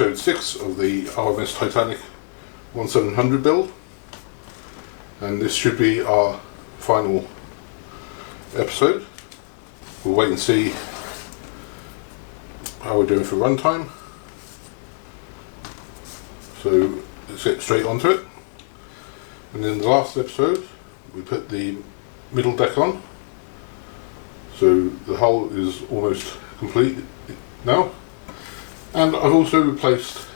episode 6 of the R.M.S Titanic 1700 build, and this should be our final episode. We'll wait and see how we're doing for runtime. So let's get straight onto it. And in the last episode we put the middle deck on, so the hull is almost complete now. And I've also replaced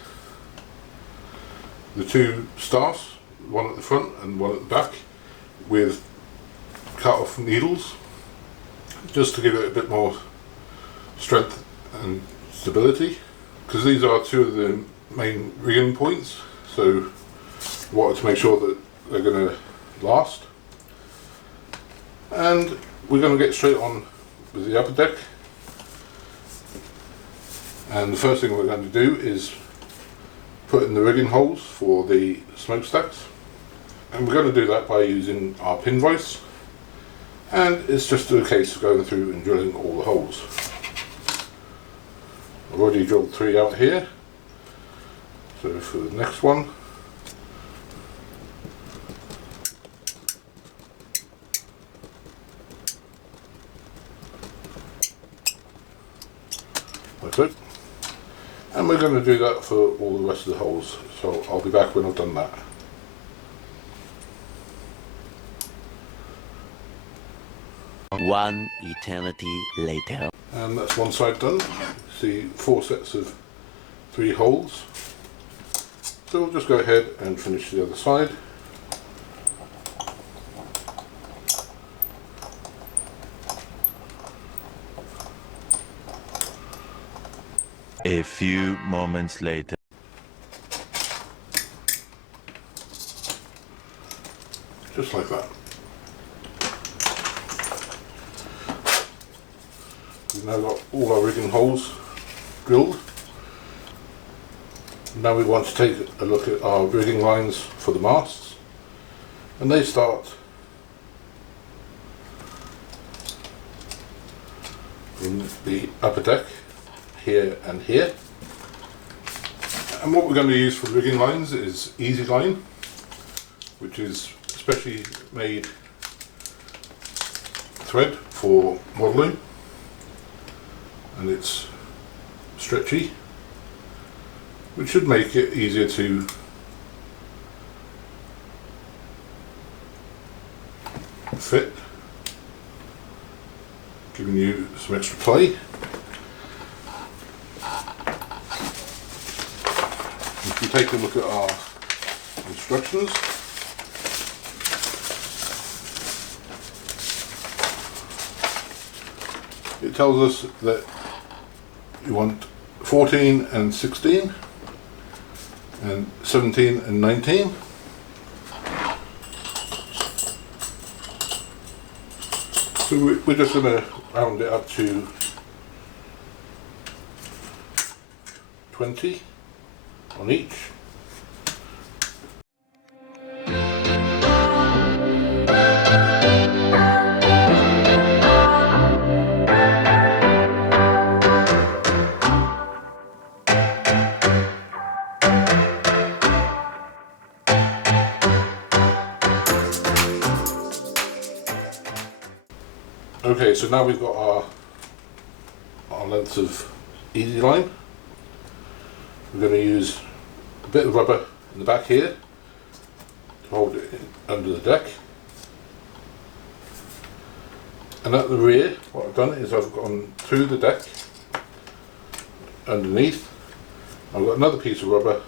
the two staffs, one at the front and one at the back, with cut off needles, just to give it a bit more strength and stability, because these are two of the main rigging points, so I wanted to make sure that they're going to last. And we're going to get straight on with the upper deck. And the first thing we're going to do is put in the rigging holes for the smokestacks, and we're going to do that by using our pin vise, and it's just a case of going through and drilling all the holes. I've already drilled 3 out here, so for the next one like that. And we're going to do that for all the rest of the holes, so I'll be back when I've done that. One eternity later. And that's one side done. See, 4 sets of 3 holes. So we'll just go ahead and finish the other side. A few moments later. Just like that. We've now got all our rigging holes drilled. Now we want to take a look at our rigging lines for the masts, and they start in the upper deck, here and here. And what we're going to use for rigging lines is Easy Line, which is specially made thread for modelling, and it's stretchy, which should make it easier to fit, giving you some extra play. If you take a look at our instructions, it tells us that you want 14 and 16 and 17 and 19. So we're just going to round it up to 20 on each. Okay, so now we've got our lengths of Easy Line. We're going to use a bit of rubber in the back here to hold it under the deck. And at the rear, what I've done is I've gone through the deck underneath. I've got another piece of rubber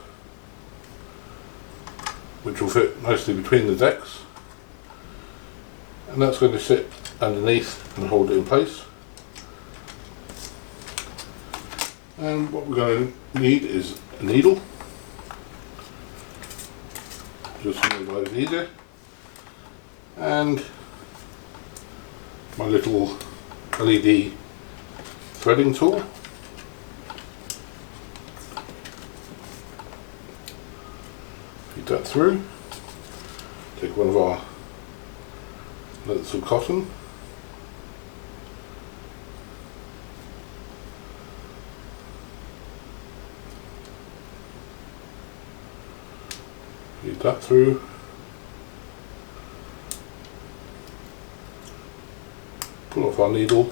which will fit nicely between the decks, and that's going to sit underneath and hold it in place. And what we're going to need is a needle, just to make life easier, and my little LED threading tool. Feed that through. Take one of our lengths of cotton, Feed that through. Pull off our needle.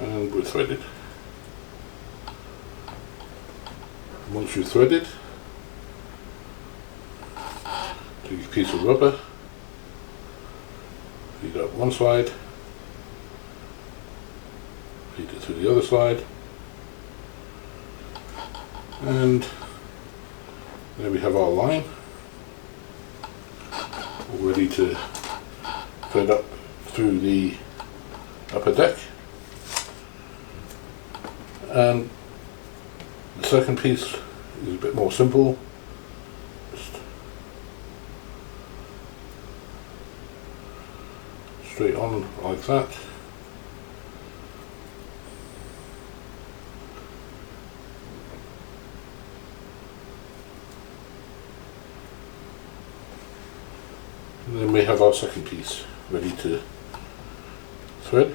And we're threaded. Once you're threaded, take a piece of rubber, feed up one side, feed it through the other side, and there we have our line all ready to thread up through the upper deck. And the second piece is a bit more simple. Just straight on like that. And then we have our second piece ready to thread.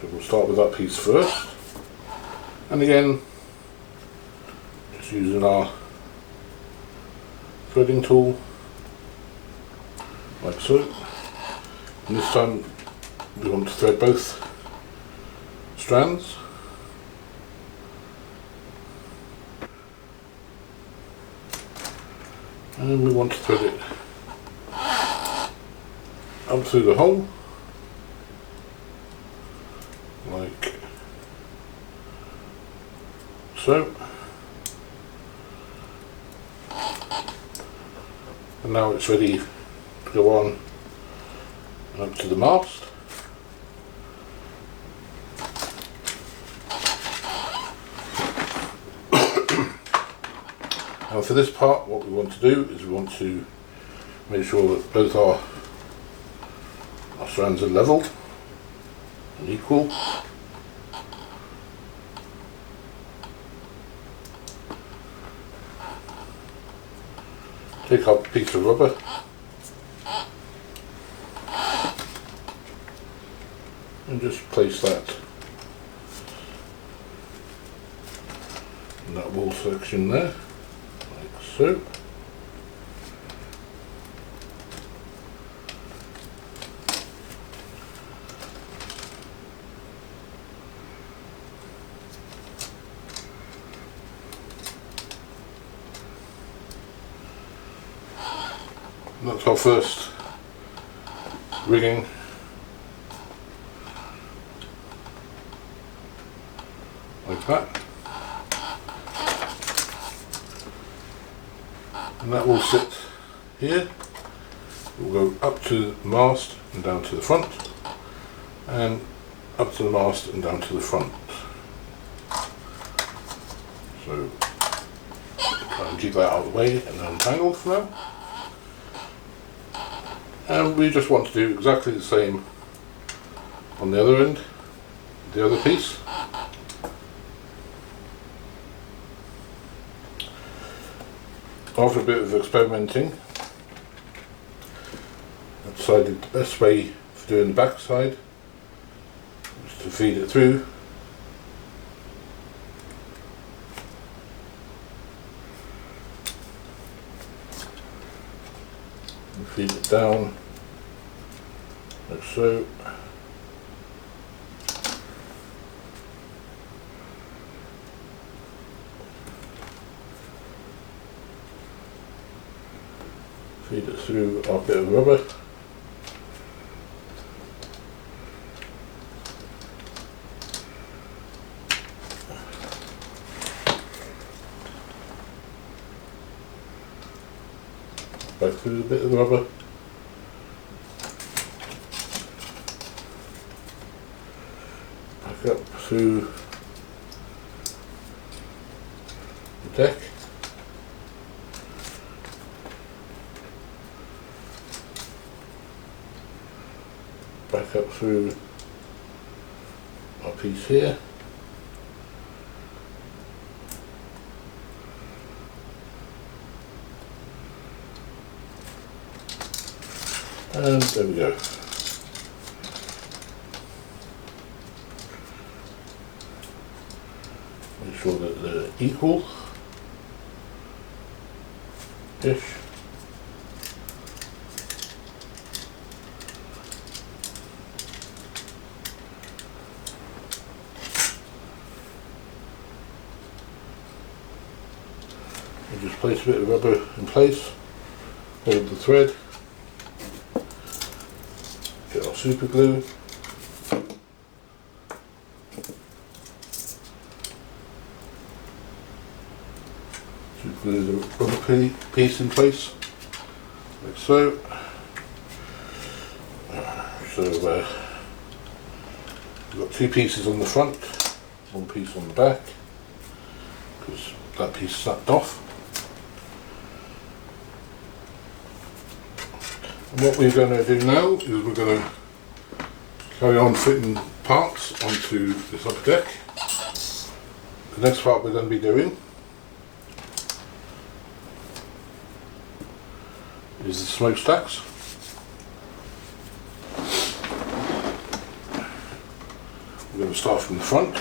So we'll start with that piece first, and again just using our threading tool like so. And this time we want to thread both strands. And we want to thread it up through the hole, like so. And now it's ready to go on up to the mast. Now for this part, what we want to do is we want to make sure that both our strands are level and equal. Take our piece of rubber and just place that in that wall section there, like so. And that's our first rigging. Like that. And that will sit here. We'll go up to the mast and down to the front, and up to the mast and down to the front. So try and keep that out of the way and untangled for now. And we just want to do exactly the same on the other end, the other piece. After a bit of experimenting, I decided the best way for doing the back side was to feed it through and feed it down like so. Feed it through our bit of rubber. Back through the bit of rubber. Back up through the deck. Back up through our piece here. And there we go. Make sure that they're equal-ish. And just place a bit of rubber in place, hold the thread, get our super glue. Glue the rubber piece in place, like so. We've got two pieces on the front, one piece on the back, because that piece snapped off. And what we're going to do now is we're going to carry on fitting parts onto this upper deck. The next part we're going to be doing is the smokestacks. We're going to start from the front,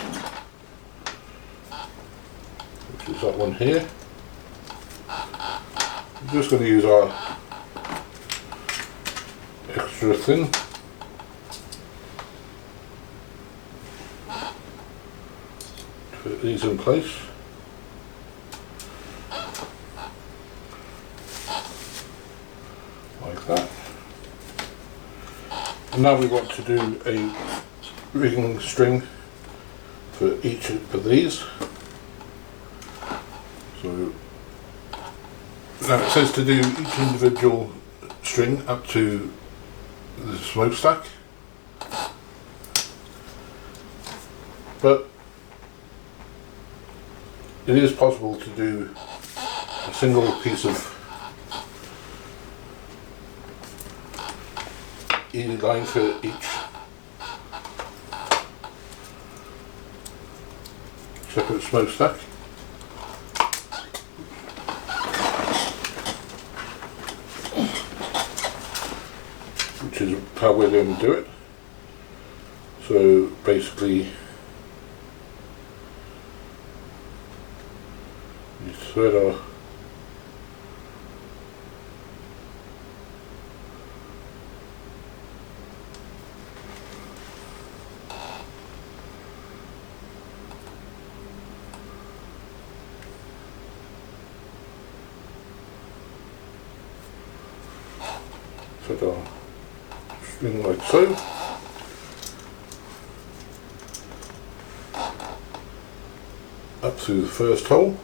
which is that one here. We're just going to use our extra thin to put these in place. That. And now we want to do a rigging string for each of these. So now it says to do each individual string up to the smokestack, but it is possible to do a single piece of easy line for each separate smokestack. Which is how we're going to do it. So basically we thread our string like so. Up through the first hole.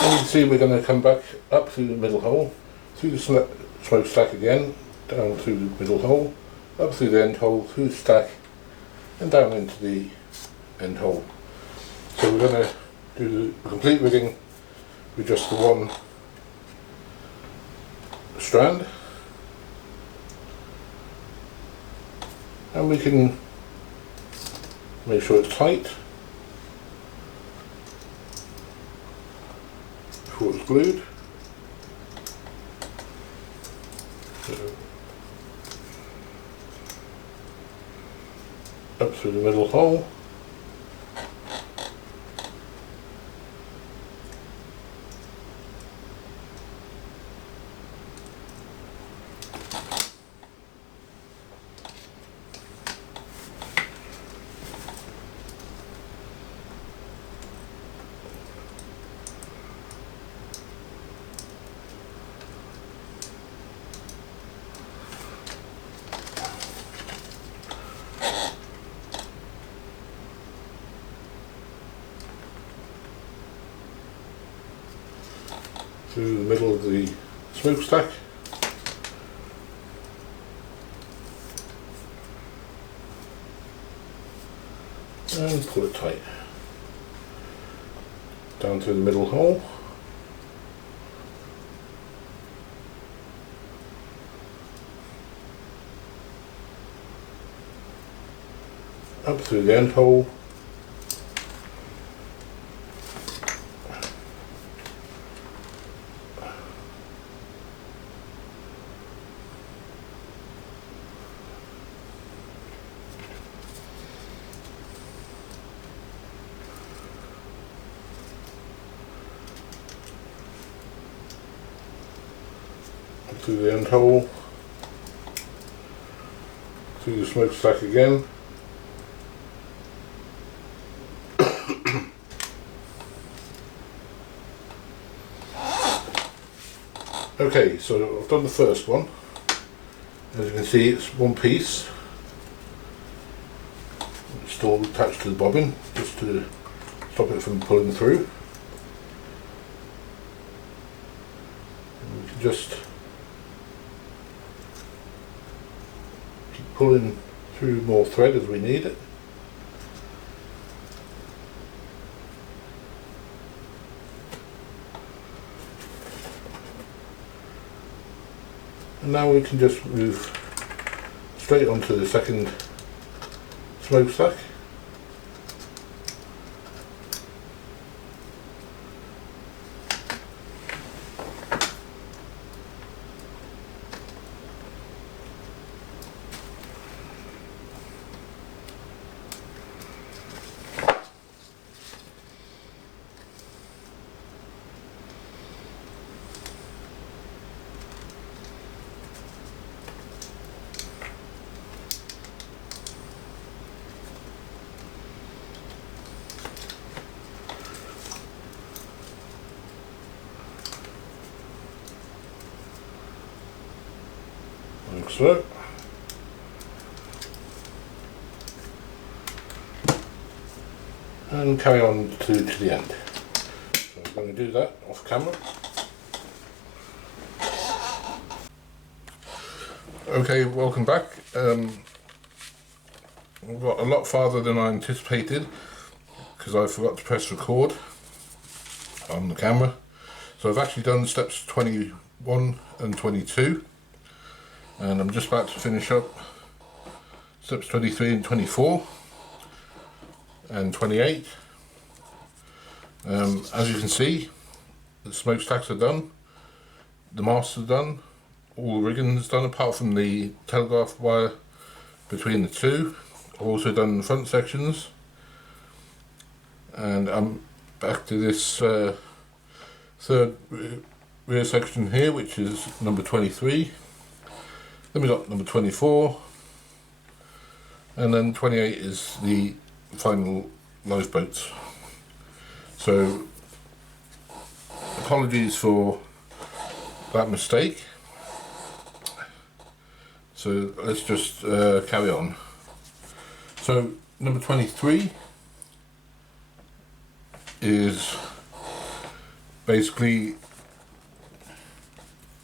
And you can see we're going to come back up through the middle hole, through the smokestack again, down through the middle hole, up through the end hole, through the stack, and down into the end hole. So we're going to do the complete rigging with just the one strand, and we can make sure it's tight before it's glued. So up through the middle hole. Through the middle of the smokestack. And pull it tight. Down through the middle hole. Up through the end hole. through the end hole, through the smokestack again. Okay, so I've done the first one. As you can see, it's one piece. It's still attached to the bobbin, just to stop it from pulling through. And we can just keep pulling through more thread as we need it. And now we can just move straight onto the second smokestack. Like so. And carry on to the end. So I'm going to do that off camera. Okay, welcome back. We've got a lot farther than I anticipated because I forgot to press record on the camera. So I've actually done steps 21 and 22. And I'm just about to finish up steps 23 and 24 and 28. As you can see, the smokestacks are done, the masts are done, all the rigging is done apart from the telegraph wire between the two. I've also done the front sections, and I'm back to this third rear section here, which is number 23. Then we got number 24, and then 28 is the final lifeboats. So apologies for that mistake. So let's just carry on. So number 23 is basically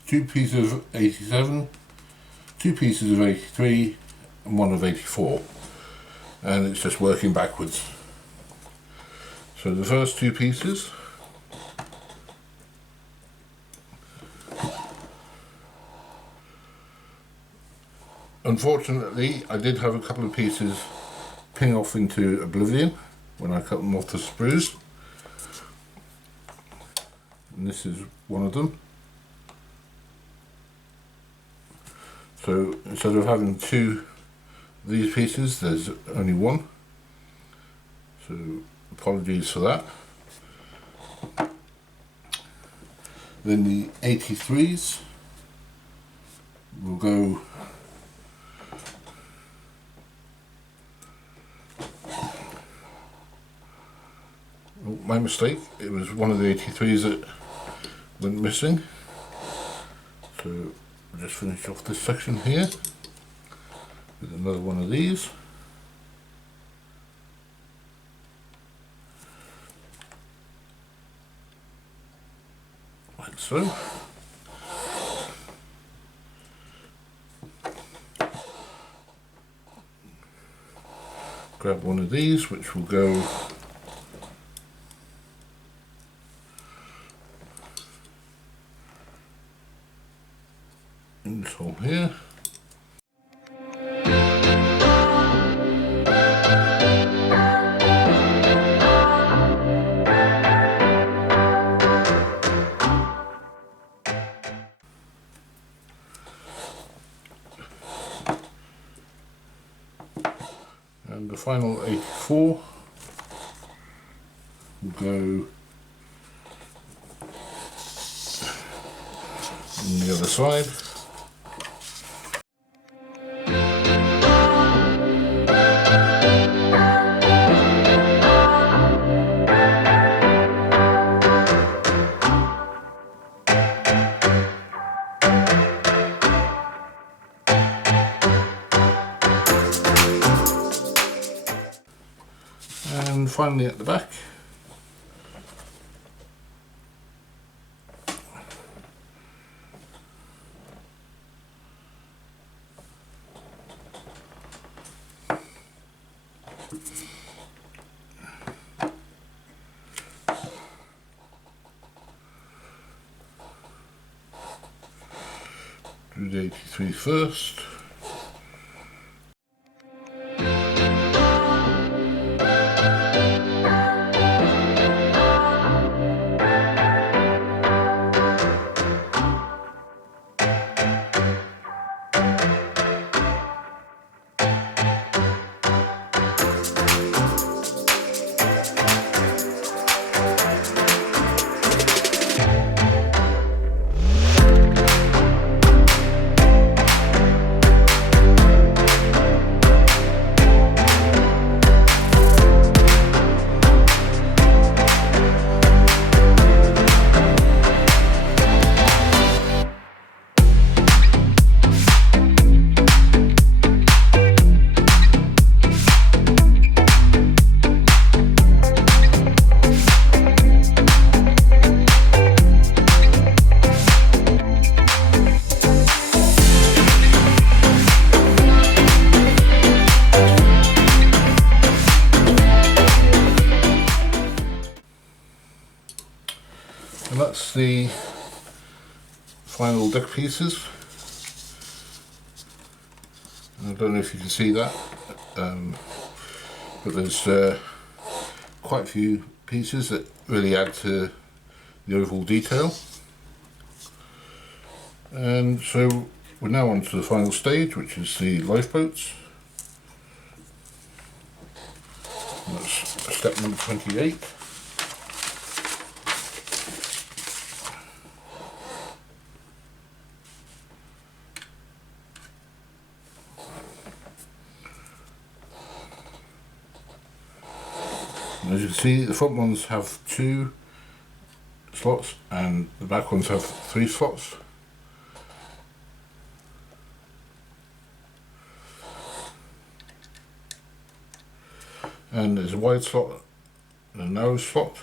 two pieces of 87, two pieces of 83 and one of 84, and it's just working backwards. So the first two pieces, unfortunately I did have a couple of pieces ping off into oblivion when I cut them off the sprues, and this is one of them. So instead of having two of these pieces, there's only one. So apologies for that. Then the 83s will go oh, my mistake, it was one of the 83s that went missing. So I'll just finish off this section here with another one of these. Like so. Grab one of these, which will go in this hole here. And the final 84 will go on the other side. finally at the back. Do the 83 first. And that's the final deck pieces. I don't know if you can see that, but there's quite a few pieces that really add to the overall detail. And so we're now on to the final stage, which is the lifeboats. And that's step number 28. As you can see, the front ones have 2 slots and the back ones have 3 slots. And there's a wide slot and a narrow slot.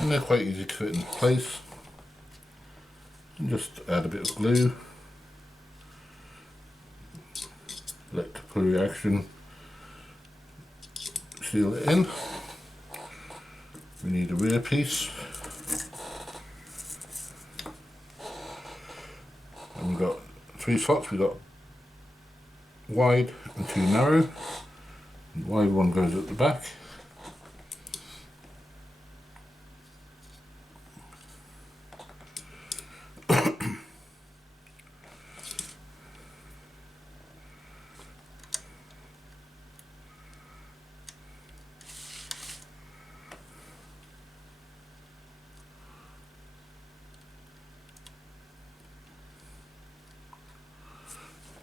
And they're quite easy to fit in place. And just add a bit of glue, electrical reaction, seal it in. We need a rear piece, and we've got 3 slots. We've got wide and 2 narrow. The wide one goes at the back.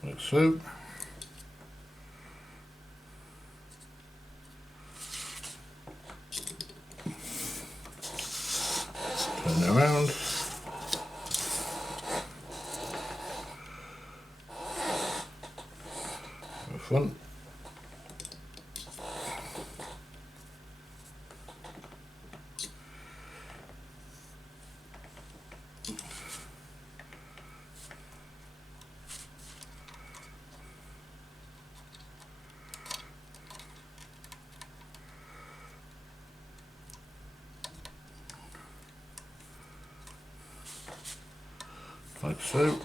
Like so. Turn it around. The front. Like so,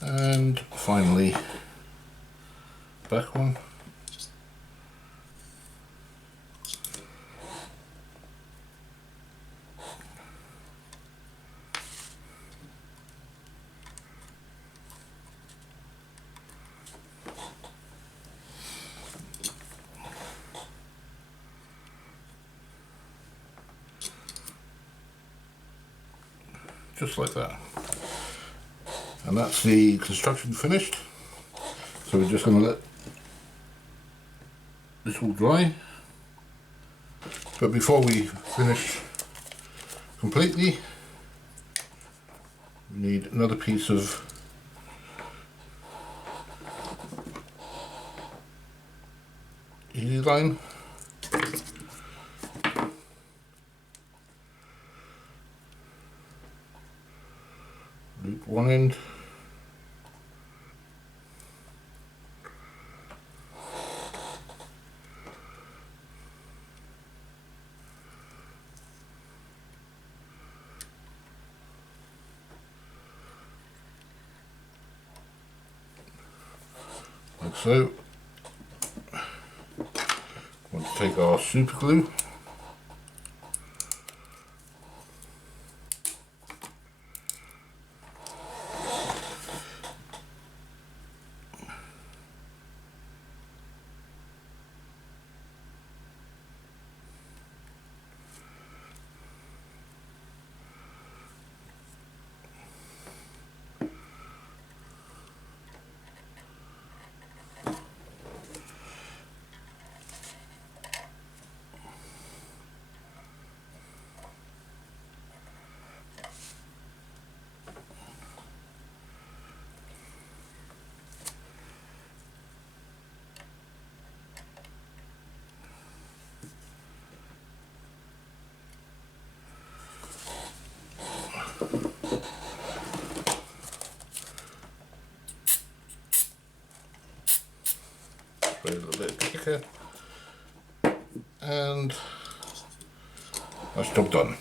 and finally back one. Just like that. And that's the construction finished. So we're just going to let this all dry. But before we finish completely, We need another piece of easy line. Loop one end. Like so. Want to take our super glue. A little bit thicker, and that's job done.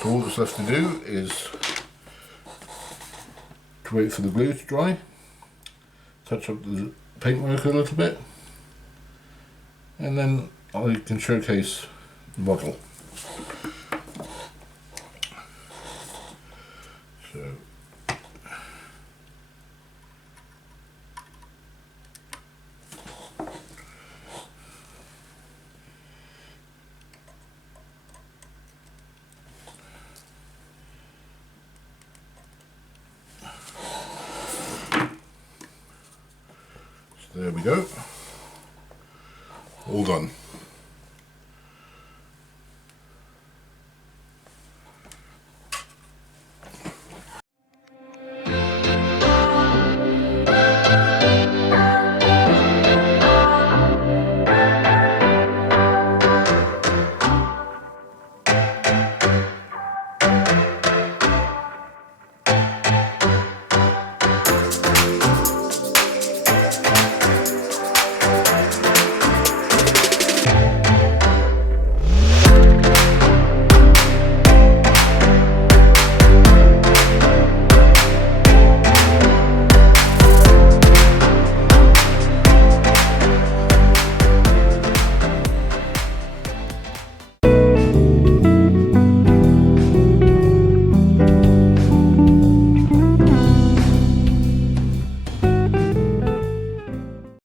So all that's left to do is to wait for the glue to dry, touch up the paintwork a little bit, and then I can showcase the model. So there we go, all done.